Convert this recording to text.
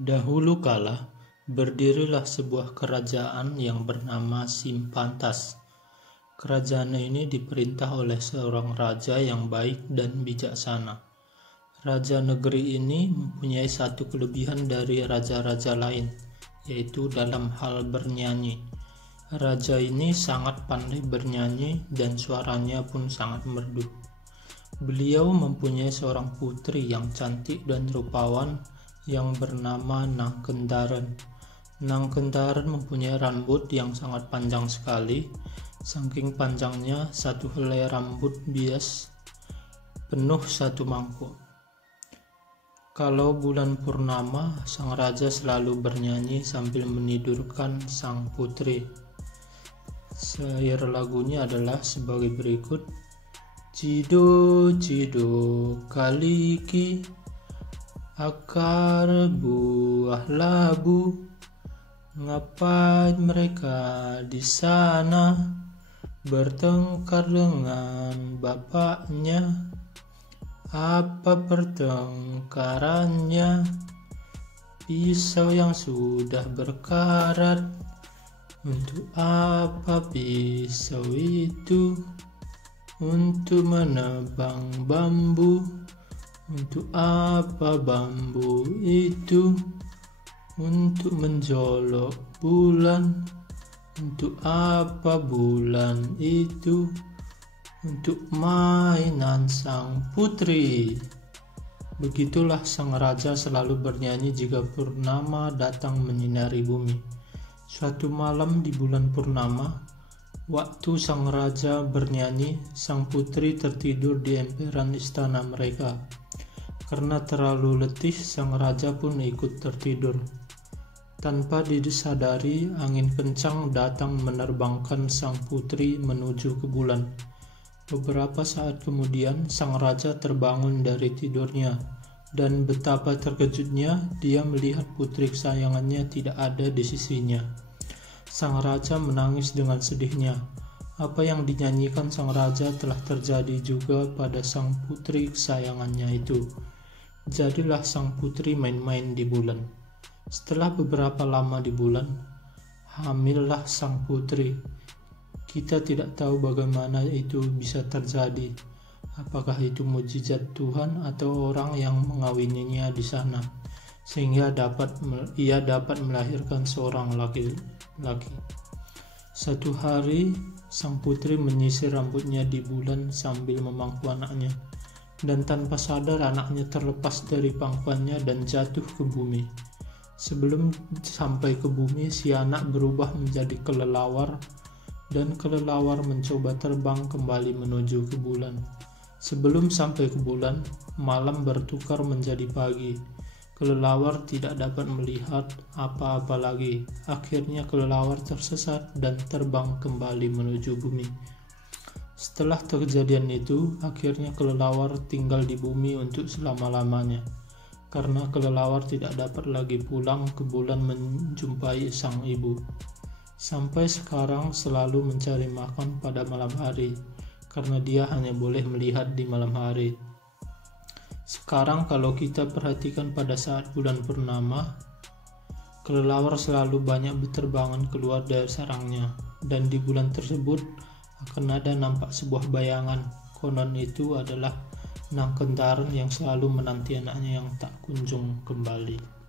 Dahulu kala, berdirilah sebuah kerajaan yang bernama Simpantas. Kerajaan ini diperintah oleh seorang raja yang baik dan bijaksana. Raja negeri ini mempunyai satu kelebihan dari raja-raja lain, yaitu dalam hal bernyanyi. Raja ini sangat pandai bernyanyi dan suaranya pun sangat merdu. Beliau mempunyai seorang putri yang cantik dan rupawan yang bernama Nangkendaran. Nangkendaran mempunyai rambut yang sangat panjang sekali. Saking panjangnya, satu helai rambut bias penuh satu mangkuk. Kalau bulan purnama, sang raja selalu bernyanyi sambil menidurkan sang putri. Syair lagunya adalah sebagai berikut. Cido cido kaliki, akar buah labu, ngapain mereka di sana bertengkar dengan bapaknya? Apa pertengkarannya? Pisau yang sudah berkarat, untuk apa pisau itu? Untuk menebang bambu. Untuk apa bambu itu? Untuk menjolok bulan. Untuk apa bulan itu? Untuk mainan sang putri. Begitulah sang raja selalu bernyanyi jika purnama datang menyinari bumi. Suatu malam di bulan purnama, waktu sang raja bernyanyi, sang putri tertidur di emperan istana mereka. Karena terlalu letih, sang raja pun ikut tertidur. Tanpa disadari, angin kencang datang menerbangkan sang putri menuju ke bulan. Beberapa saat kemudian, sang raja terbangun dari tidurnya, dan betapa terkejutnya dia melihat putri kesayangannya tidak ada di sisinya. Sang raja menangis dengan sedihnya. Apa yang dinyanyikan sang raja telah terjadi juga pada sang putri kesayangannya itu. Jadilah sang putri main-main di bulan. Setelah beberapa lama di bulan, hamillah sang putri. Kita tidak tahu bagaimana itu bisa terjadi. Apakah itu mukjizat Tuhan atau orang yang mengawininya di sana, sehingga ia dapat melahirkan seorang laki-laki. Satu hari, sang putri menyisir rambutnya di bulan sambil memangku anaknya, dan tanpa sadar anaknya terlepas dari pangkuannya dan jatuh ke bumi. Sebelum sampai ke bumi, si anak berubah menjadi kelelawar, dan kelelawar mencoba terbang kembali menuju ke bulan. Sebelum sampai ke bulan, malam bertukar menjadi pagi. Kelelawar tidak dapat melihat apa-apa lagi. Akhirnya kelelawar tersesat dan terbang kembali menuju bumi. Setelah kejadian itu, akhirnya kelelawar tinggal di bumi untuk selama-lamanya. Karena kelelawar tidak dapat lagi pulang ke bulan menjumpai sang ibu. Sampai sekarang selalu mencari makan pada malam hari, karena dia hanya boleh melihat di malam hari. Sekarang kalau kita perhatikan pada saat bulan purnama, kelelawar selalu banyak berterbangan keluar dari sarangnya, dan di bulan tersebut akan ada nampak sebuah bayangan. Konon itu adalah Nangkendaran yang selalu menanti anaknya yang tak kunjung kembali.